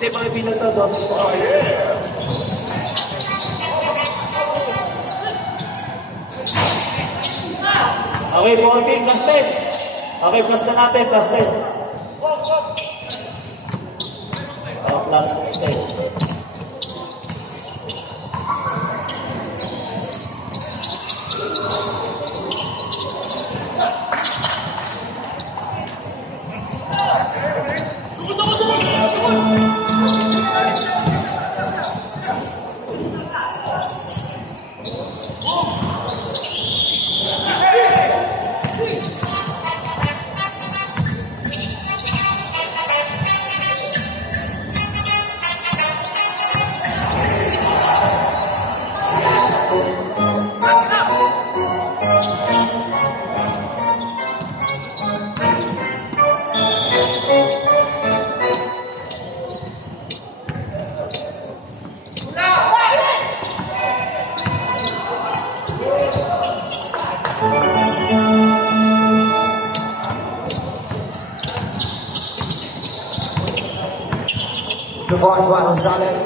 Hindi, pakibilang to, 12 po. Okay, 14 plus 10. Okay, plus na natin, plus 10. Plus 10. Juan Gonzalez.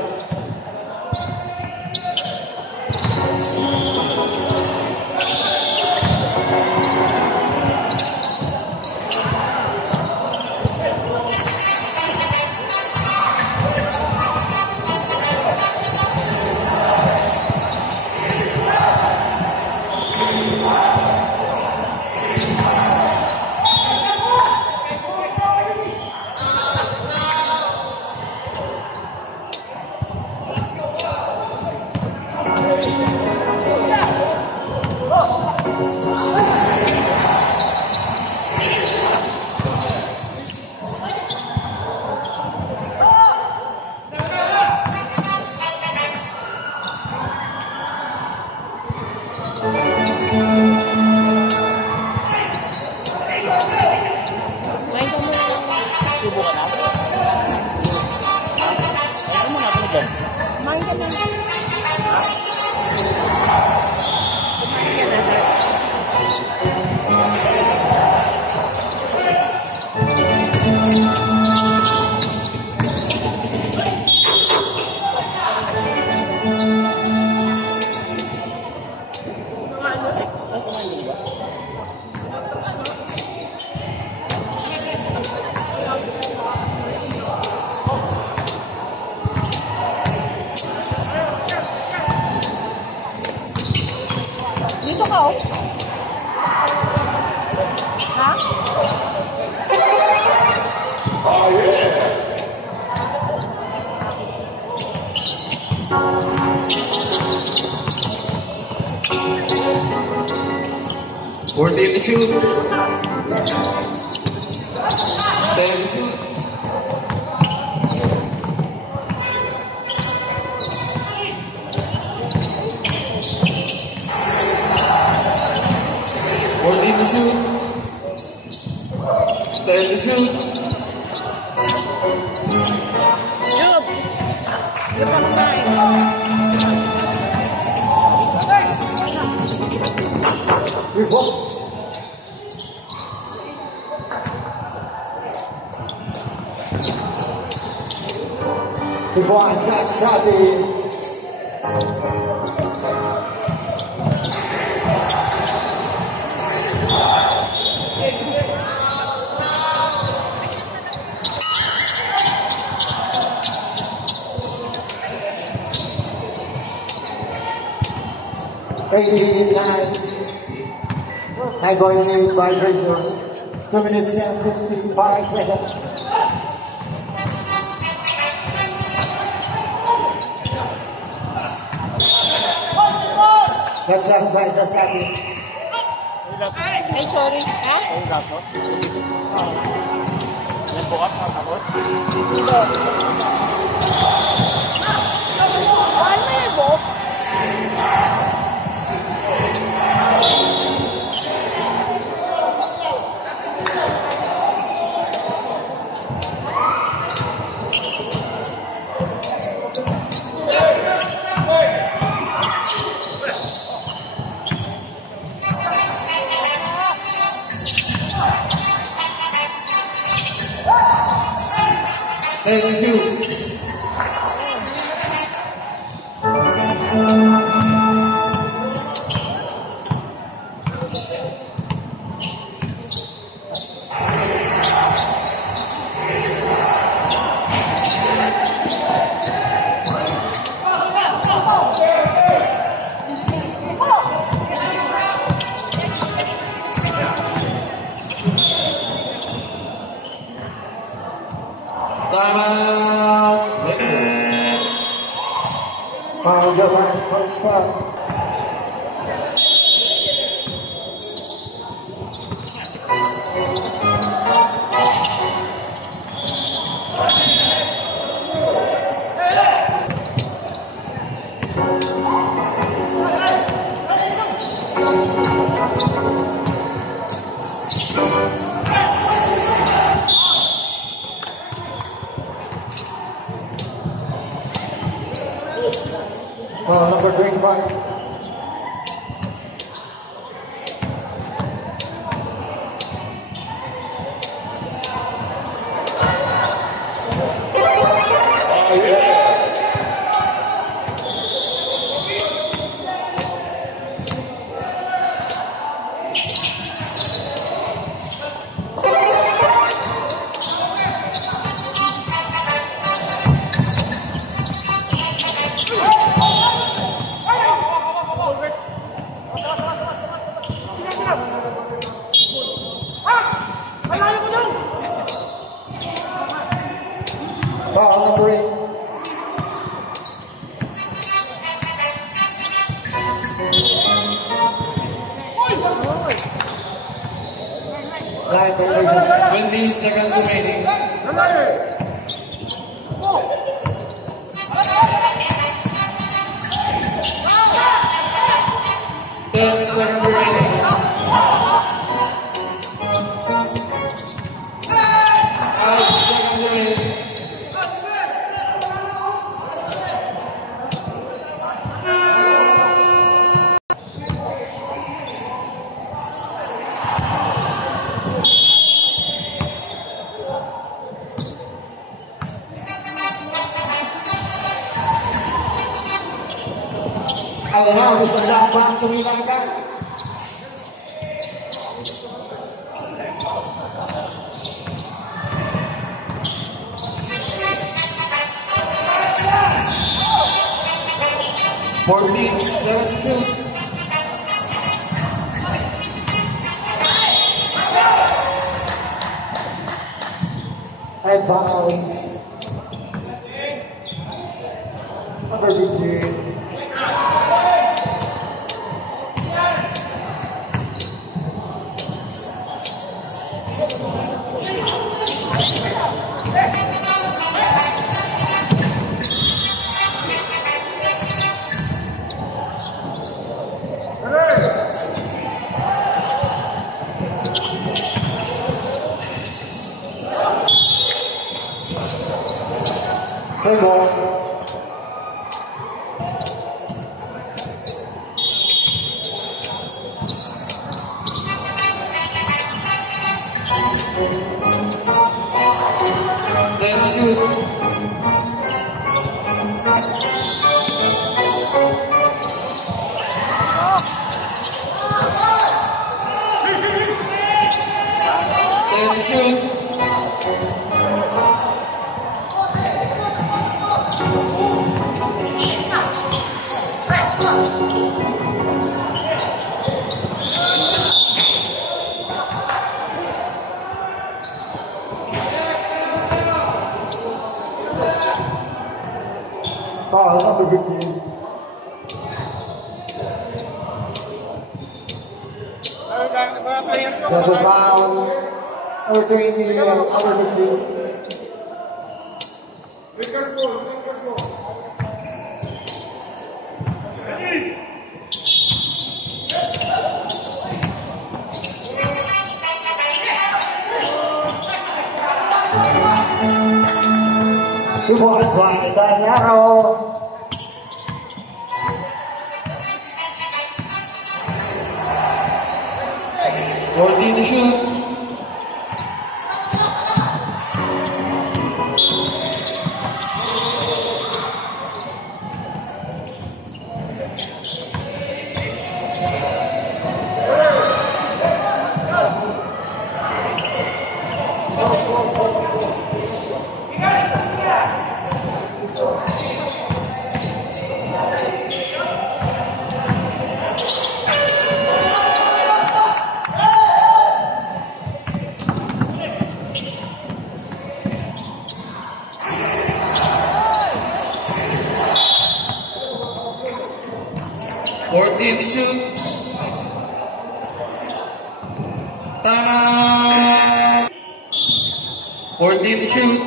Dito ka, oh. Ha? Oh, yeah. Worthy to shoot. Time to shoot. Worthy to shoot. Time to shoot. Shoot! You're from side. Revolt. Divine Satsati. I'm going to lead by Fraser. 2 minutes and 55 seconds. That's us by Sasaki. Ay, sorry. Ha? Yan po ka, tapos? Ano may book? 10 to shoot. Timeout. Foul Japan first foul. Number 25. Foul number 8. Line violation. 20 seconds remaining. 10 seconds remaining. 5 seconds remaining. Ayan na, gusto nila ang tumilagan. Fourteen seconds to shoot. And foul. Number 15. Same ball. Then shoot. Then shoot. Foul number 15. Double foul. Number 20, number 15. Support by Daniel. 14 to shoot. 14 to shoot. Time out. 14 to shoot.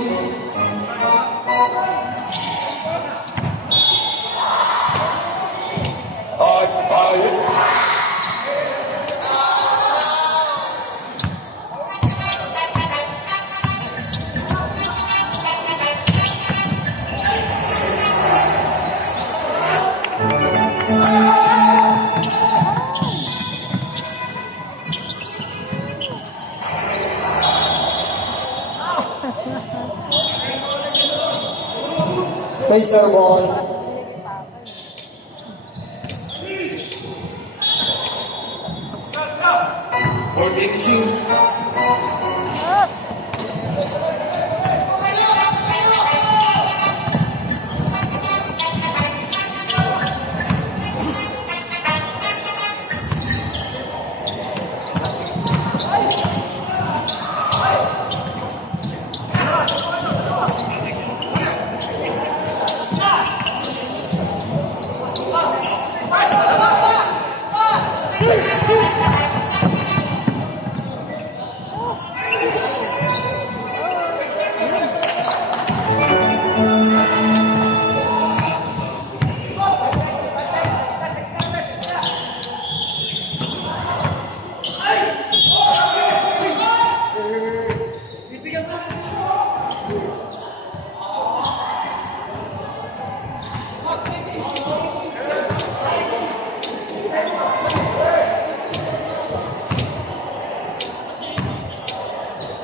Baser ball. 14 to shoot.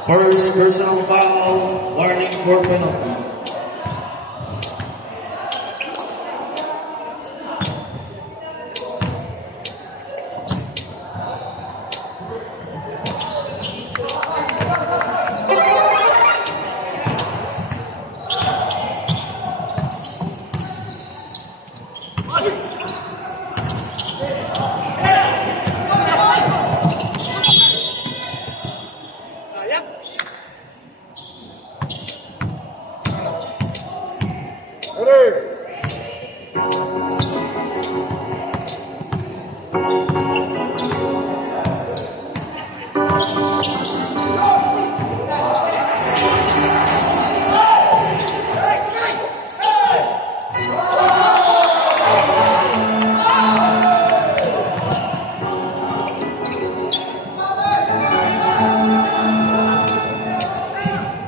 First personal foul, warning for penalty.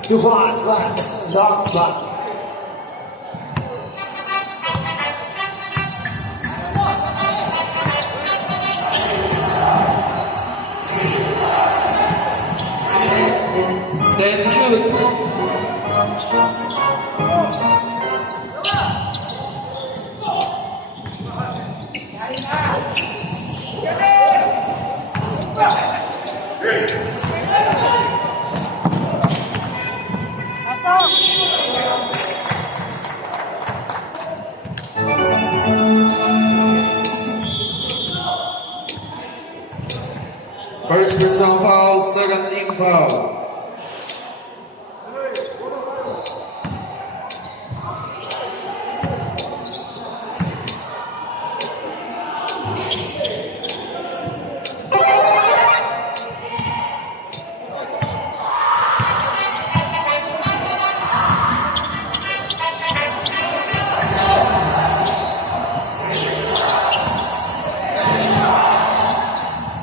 Two points, Wax, dark back. Then shoot. First personal foul, second team foul.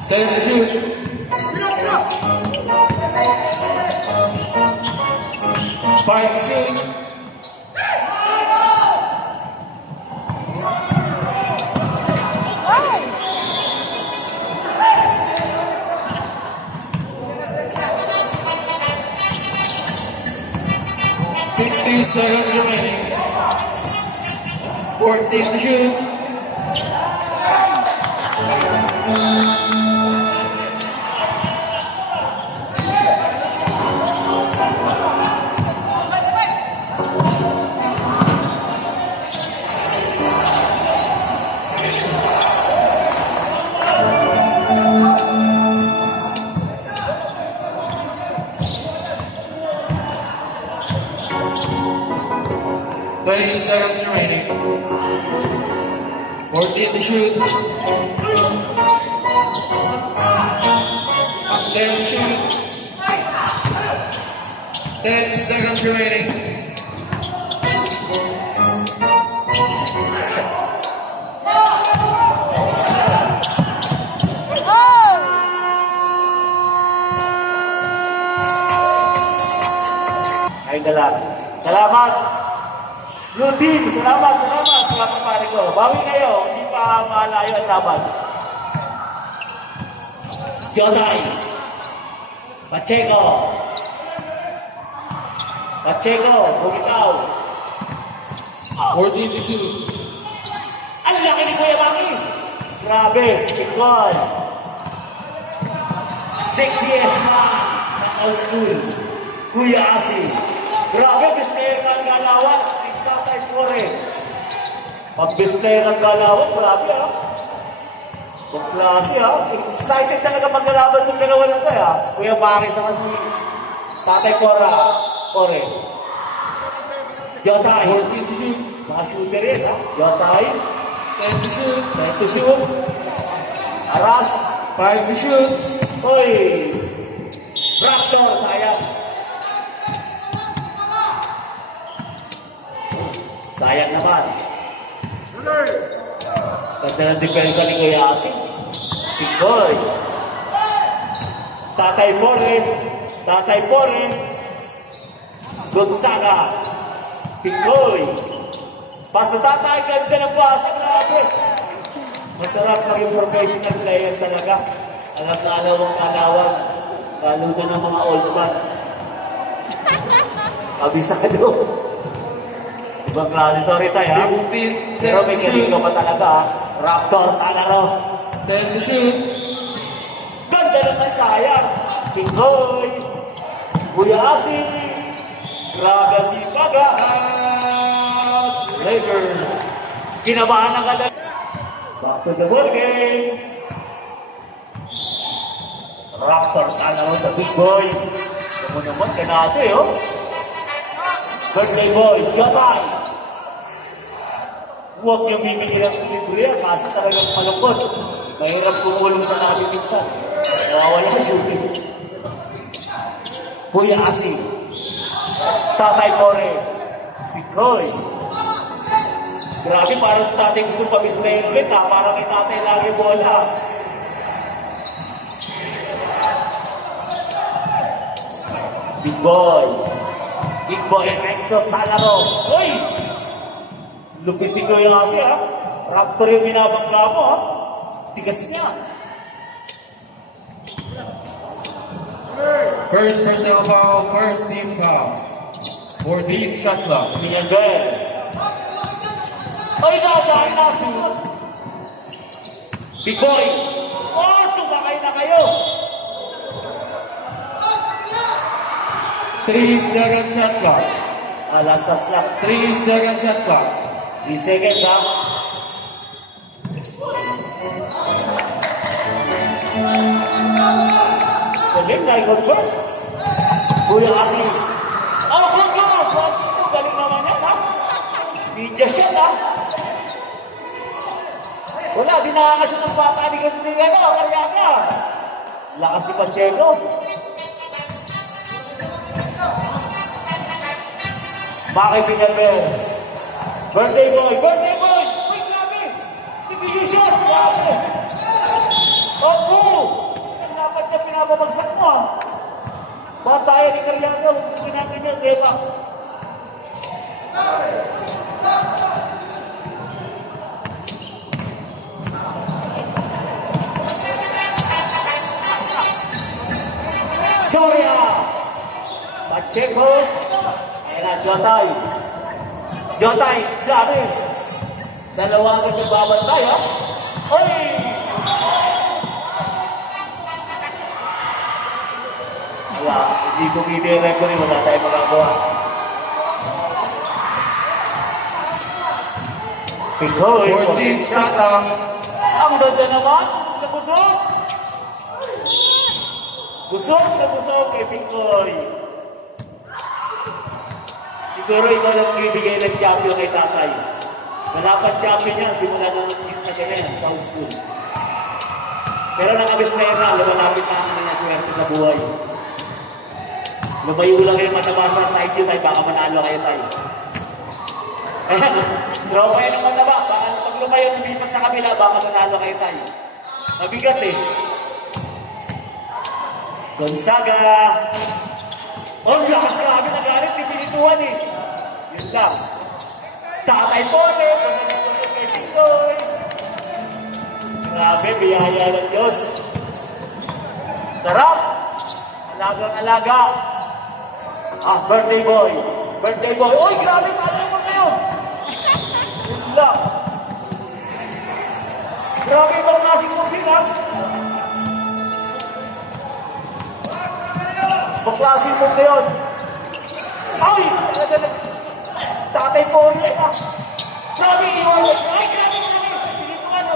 Then shoot. Fire shoot. Fifteen seconds remaining. 14 to shoot. Seconds remaining. 14 to shoot. 10 to shoot. 10 seconds remaining. Ayun na lang. Salamat! Blue team, salamat! Salamat pare ko. Bawi kayo, hindi pa malayo ang laban. Jotay! Pacheco! Bumitaw! 14 to shoot. Ang laki ni Kuya Maki! Grabe, Nicole! 6 years man ng old school. Kuya Asi. Grabe, bisplayer ng galawan. Tatay Pore. Pag bisplayer ng galawan, grabe ha. Kung klase ha. Excited talaga maglalaban ng dalawa na tayo ha. Kuya Maki sa kasi Tatay Pore. Jotay. 14 to shoot. Mga shooter yan ha. Jotay. 10 to shoot. 10 to shoot. Aras. 5 to shoot. Oy. Raptor, sayang. Sayang naman. Ganda ng depensa ni Kuya Asin. Picoy. Tatay Pore. Gonzaga. Picoy. Basta tatay, ganda ng basa. Grabe. Masarap maging professional player talaga. Alam na alawang kalawang. Lalo na ng mga old man. Abisado. Ibang klase, sorry tayo ha. 15 Pero may seconds to kilig shoot. ka pa talaga ha. Raptor, Tagaro. 10 to shoot. Ganda naman sayang. Picoy. Kuya Asi. Grabe si Baga. Laker. Kinabahan ng kadal. Back to the ball game. Raptor, Tagaro, the big boy. Ito naman, kanate oh. Birthday boy, Jotay. Huwag niyong bibigyan ng libre yan, kasi talagang malungkot. Mahirap kumulong sa natin minsan. Nawawala ang shooting. Kuya Asi. Tatay Pore. Picoy. Grabe, parang sa tatay gusto pa-misplayer ulit ha. Parang kay tatay lagi bola. Big boy, Recto, Tagaro. Uy! Lupit ni Kuya Asi ha. Raptor yung binabangga mo ha. Tigas niya. First personal foul, first team foul. 14 shot clock. Miguel. Ay, nadaan na sunod. Big boy. Oh, sumakay na kayo. 3-second shot clock. Last lang. 3-second shot clock. 3 seconds ha. Galing na i-convert. Kuya Asi. Oh, go! Galing naman yan ha. Ninja shot ha. Wala, dinangas yung bata ni Karyaga. Lakas si Pacheco. Maki Pinalber. Birthday boy! Uy, grabe! Si Biyo shot! Grabe! Opo! Ang dapat niya pinapabagsak mo ha. Bata yan ni Karyaga. Huwag mo ginaganyan. Beba. Sorry ha! Pacheco. Ayan na, Jotay, grabe. Dalawa agad yung babantay, ha? Oy! Wala, hindi tumiti yung referee, wala tayong magagawa. Picoy, 14 shot clock. ang ganda naman, nabusog. Busog kay Picoy. Siguro ikaw lang bibigay ng champion kay tatay. Nalapan champion yan, simula nung gym na ganyan, sa old school. Pero nakabis na yun na, lumalapit na ang niya swerte sa buhay. Lumayo lang kayo mataba sa side yun tayo, baka manalo kayo tayo. Ayan, tropa yun ang mataba, baka pag lumayo, lumipat sa kabila, baka manalo kayo tayo. Mabigat eh. Gonzaga. Oh, lakas grabe na galit, pinituhan eh. Yun lang. Tatay Pole, pasagin kay Pintoy. Grabe, biyaya ng Diyos. Sarap. Alagang-alaga. Ah, birthday boy. Birthday boy. Uy, grabe, paano mo ngayon? Yun lang. Grabe, ibang klaseng mo bilang. Ibang klaseng mo ngayon. Ay! Tatay Pole. Grabe, iwalot. Ay, grabe. Pinito ano.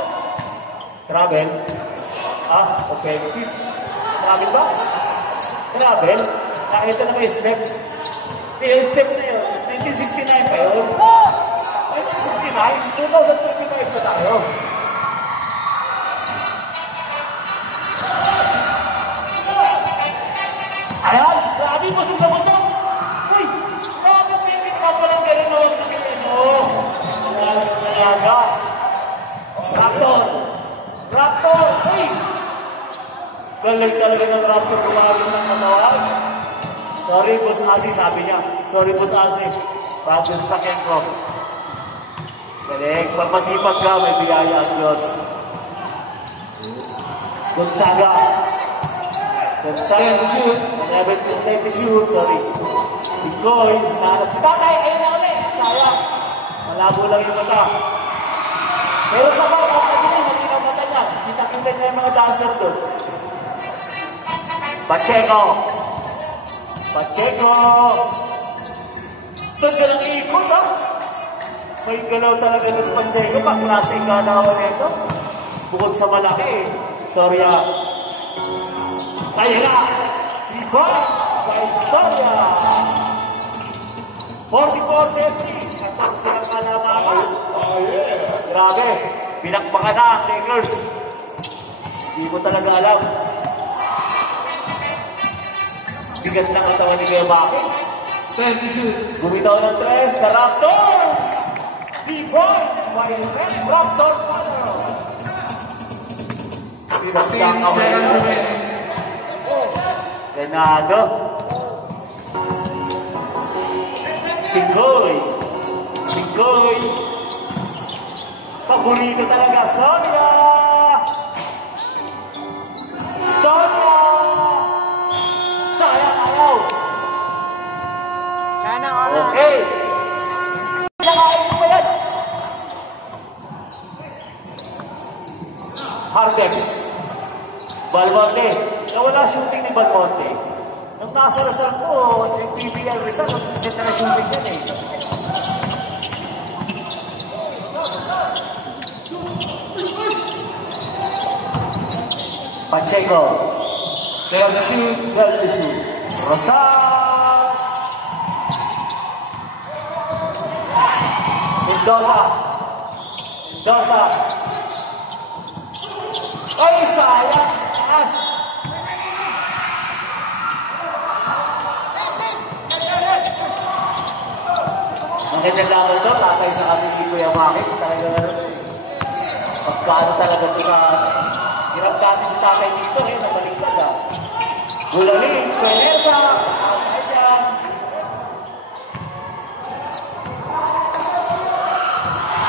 Travel? Ah, offensive. Travel ba? Travel? Nakita na ba yung step? Yung step na yun. 1969 pa yun. 1969? 2025 pa tayo. Ayan! Grabe, busog-busog! Uy! Grabe, pwede naman palang ganun na huwag na ganun. Talaga. Raptor! Raptor! Uy! Galing talaga ng Raptor kumagin ng katawag. Sorry, Boss Asi, sabi niya. Sorry, Boss Asi. Practice sa Kenko. Galing. Pag masipag ka, may biyaya ang Diyos. Gonzaga. Gonzaga to shoot. 11 to 10 to shoot. Sorry. Ikoy. Nahanap si tatay. Ayun na ulit. Sayang. Malabo lang yung mata. Pero sa mga kapatid, magsinamata niya. Kita-kita niya yung mga dancer doon. Pacheco. Pacheco. Ba't ka nang ikot, ha? May galaw talaga ng Pacheco. Pag-klaseng galawan nito. Bukod sa malaki. Sorry, ha? Ayun na. 3 points by Soria. 44-50. Katak silang kalamangan. Grabe. Pinakbaka na ang Lakers. Hindi ko talaga alam. Bigat ng katawan ni Kuya Maki. Bumitaw ng 3. The Raptors. 3 points by Red Raptor Panero. Ganado. Tingkoy. Tingkoy. Paborito talaga. Sonia. Sonia. Sayang ayaw. Sana all. Okay. Nakain mo ba yan? Hardex. Balmonte. Nawala shooting ni Balmonte. Nung nasa Rizal to, yung PBL Rizal, nagkita na shooting yan eh. Pacheco. 12 to shoot. 12 to shoot. Rosal. Mendoza. Mendoza. Ay, sayang. Taas. Ang ganyang laban to, tatay sa kasi ni Kuya Maki. Talaga pagkaano talaga ito sa hirap dati si tatay dito eh, nabaliktad ah. Gulaling, Penesa. Ayan.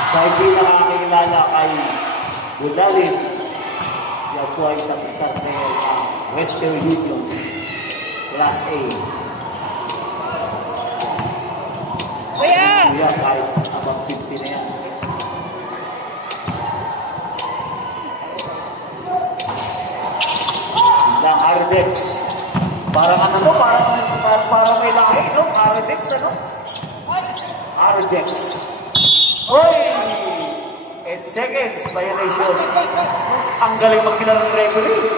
Sa hindi nakakilala kay Gulaling, yan po ay isang star player ng Western Union Class A. Kuya! Kuya, kahit abang 50 na yan. Lang Ardex. Parang ano to? Parang may lahi, no? Ardex, ano? Ardex. Oy! 8 seconds, violation. Ang galing magkilala ng referee.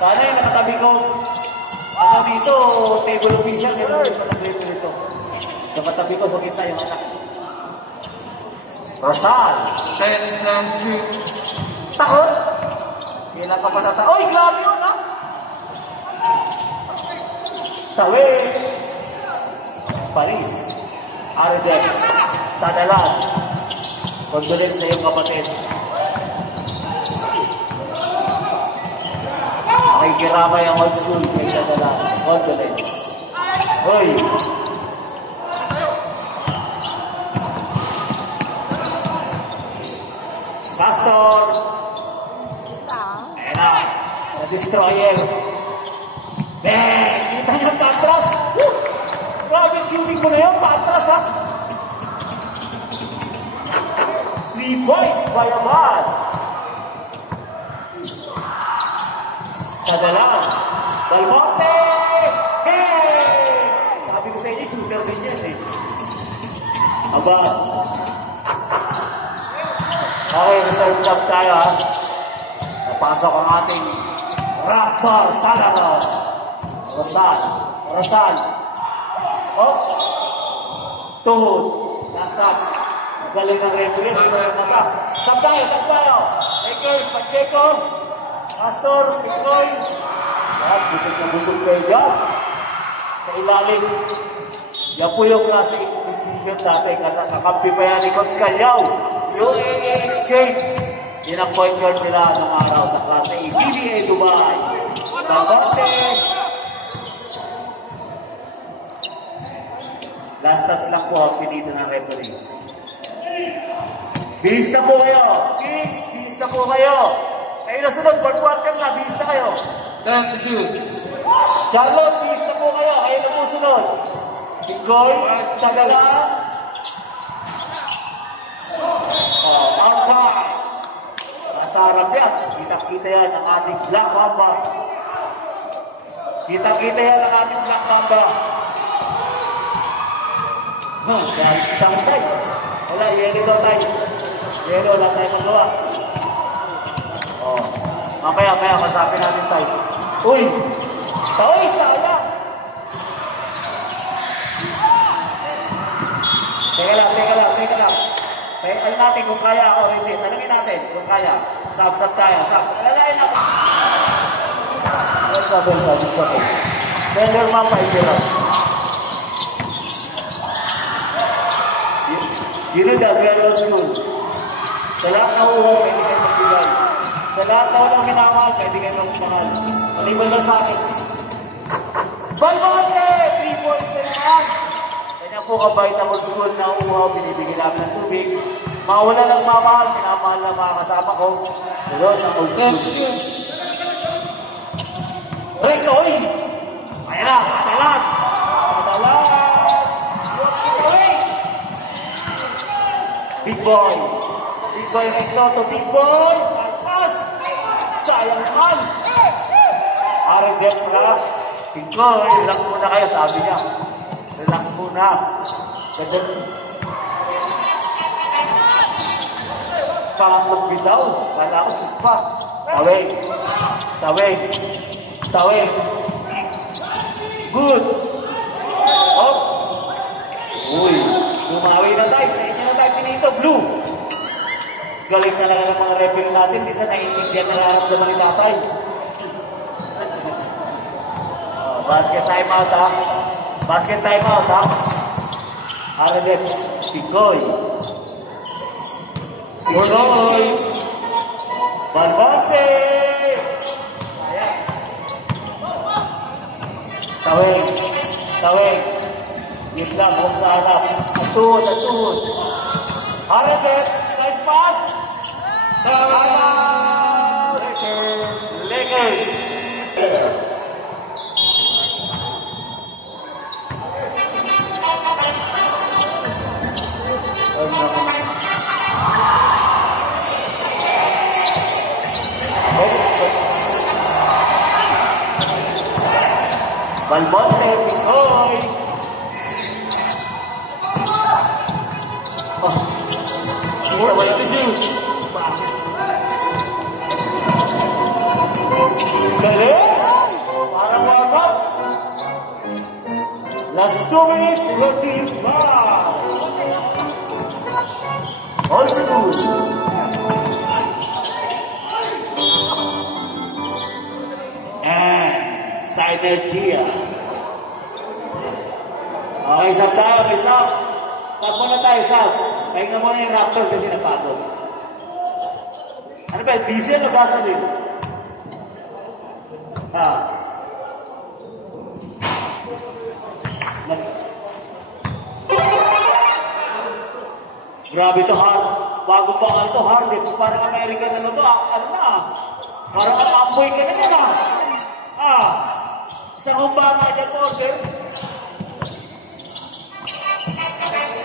Sana yung nakatabi ko, ano dito, table official, gano'n yung referee ito. Nakatabi ko sa gitna yung anak. Rosal. 10 some shoot. Takot. Kailan ka pa nata? Oy, grabe yun, ha? Tawi. Paris. Ardex. Tadalan. Condolence sa iyong kapatid. Nakikiramay ang old school. May Tadalan. Condolence. Hoy. Pastor. Ayan na. Na-destroyer. Bang! Kita niyo ang patras. Woo! Grabe shooting mo na yun. Patras, ha? 3 points by Abad. Tadalan. Dalmonte! Bang! Sabi ko sa inyo, shooter din yan, eh. Abad. Okay, reserve job tayo, ha? Napasok ang ating Raptor Talano. Rosal. Rosal. Oh. Tuhod. Last touch. Galing ng referee. Sab tayo, sab tayo. Lakers, Pacheco. Pastor, Pinoy. At busog na busog kayo dyan. Sa ilalim. Yan po yung klase t-shirt dati. Kakampi pa yan ni Coach Calyaw. Yung AAX Games. Yun ang point guard nila ng araw sa klase A. PBA Dubai. Dalmonte. Last touch lang po ang pinito ng referee. Bihis na po kayo. Kings, bihis na po kayo. Kayo na sunod, 4 quarter na, bihis na kayo. 10 to shoot. Charlotte, bihis na po kayo. Kayo na po sunod. Bigoy, Tadalan. Outside. Nasa harap yan. Kita-kita yan ang ating Black Mamba. Kita-kita yan ang ating Black Mamba. Grabe si Tangtay. Wala, yelo daw tayo. Yelo, wala tayo magawa. Mamaya, masapin natin tayo. Uy! Uy, sayang! Teka lang. Ano natin kung kaya o hindi. Tanungin natin kung kaya. Sab tayo. Alalain ako. Beller Mamba Ipiras. You know that we are old school. Sa lahat na uho, pwede kayo magbigay. Sa lahat na walang minamahal, pwede kayo magmahal. Maliban na sa akin. Balmonte! 3 points na naman. Kanya po kabait ang old school na uho, binibigyan namin ng tubig. Mga wala lang mamahal, minamahal na mga kasama ko. Sunod ang old school. Rico, oy! Ayan na, Tadalan! Big boy Rico to big boy. Pass! Sayang naman! Arendem na. Big boy, relax muna kayo, sabi niya. Relax muna. Ganyan. Pangatlong bitaw. Kala ko sugpa. Tawig. Good. Oh. Uy. Lumawi na tayo. Kaya na tayo pinito. Blue. Galing talaga ng mga referee natin. Di sa naiintindihan na nararamdaman ni tatay. Basket time out, ha? Basket time out, ha? Aralex. Pigoy. Balmonte. Ayan. Tawig. Yun lang kung sa harap. Atuhod. Aralex. Nice pass. Lakers. Balmonte, Picoy. Galing. Parang warm-up. Last 2 minutes, 25. Old school. And Synergia. Okay, sab tayo. May sab. Sab muna tayo, sab. Pahinga muna yung Raptors kasi napagod. Ano ba? Diesel o gasoline? Grabe to, hard. Bago pa nga ito, Hardits. Parang American ano to, ano na. Parang apoy ka na yan, isang humpama dyan po, order.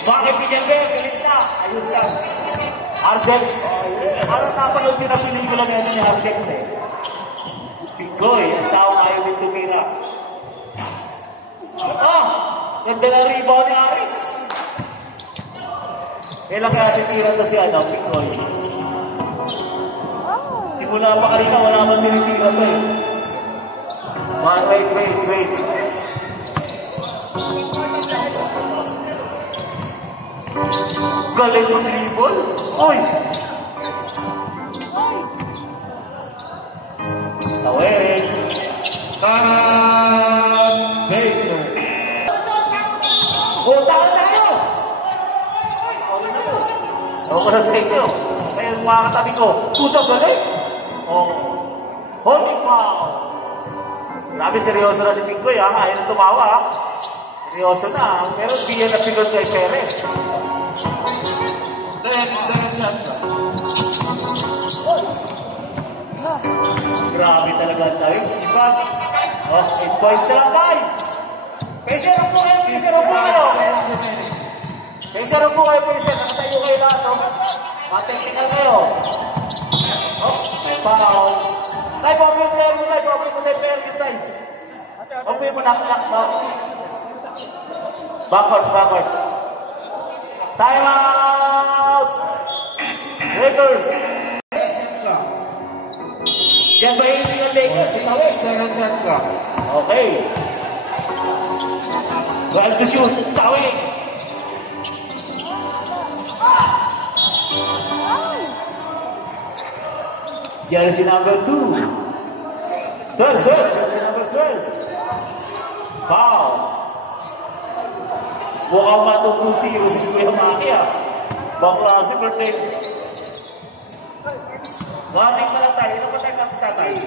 Bakit pinyabe? Galit na. Ayun lang. Hardits. Parang napanood din na pelikula na ni Hardits eh. Pigoy, ang taong ayaw din tumira. Ganda na rebound ni Aris. Kailan kaya titira to si Pigoy? Simula pa kanina, wala man tinitira to eh. Wait. Galing mo dribble? Uy! Tawin! Baser. Taon tayo! Ako ko sa stake nyo. Kaya mga katabi ko, tutang galing! Holy wow! Sabi seryoso na si Pigoy ayaw na tumawa Seryoso na pero di yan napilot kay Perez. 10 seconds shot. Grabe talaga tayo. Iba. 8 points na lang tayo. Peser po kayo. Nakatayo kayo lahat. Matentical kayo. May foul. Tay, open mo tayo. Open mo na. Backward. Time out! Lakers. Diyan ba hindi ng Lakers? 7 shot clock. Okay. 12 to shoot. Tawin. Jersey number 2. 12. Jersey number 12. Foul. Mukhang matutusin si Kuya Maki Bakla si birthday. Warning ka lang tayo. Ito pa tayo kapitatan.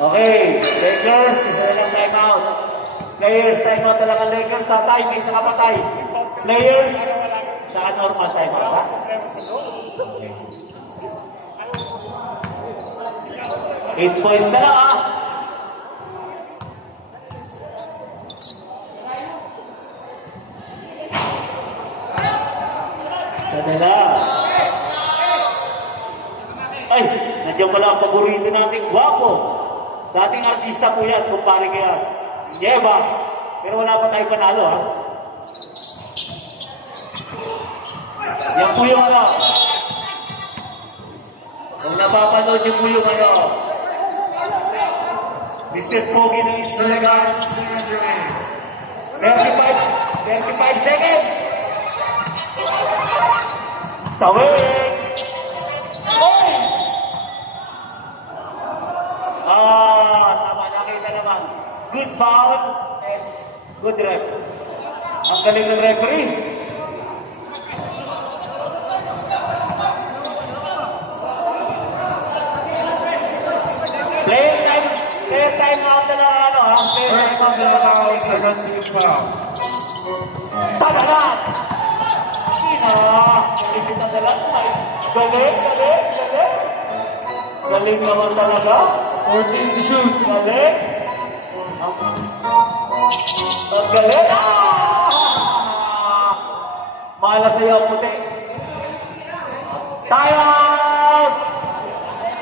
Okay. Lakers. Isa na lang time out. Players, time out talaga Lakers. Tatay, may isa ka patay. Players, saan normal time out, ha? 8 points na lang, Tadala. Ay, nandiyan pala ang paborito nating guwapo. Dating artista po yan, kumpare ko yan. Yeba. Pero wala pa tayo panalo, Yan po yung Kung napapanood niyo po yung Mr. Pogi na ito. 35 seconds. Tawin. Oy! Tama, nakita naman. Good foul and good ref. Ang galing ng referee. Player time out na lang, First personal foul, second team foul. Tadalan! Galing tadalan. Galing. Galing naman talaga. 14 to shoot. Galing. Galing. Mahala sa'yo ang puti. Time out!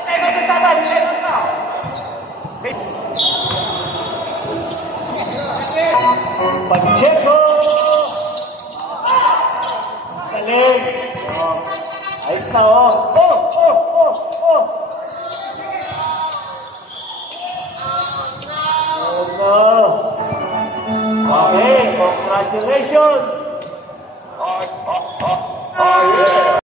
Time out na. Pacheco! Galing! Ayos na, Okay, congratulations.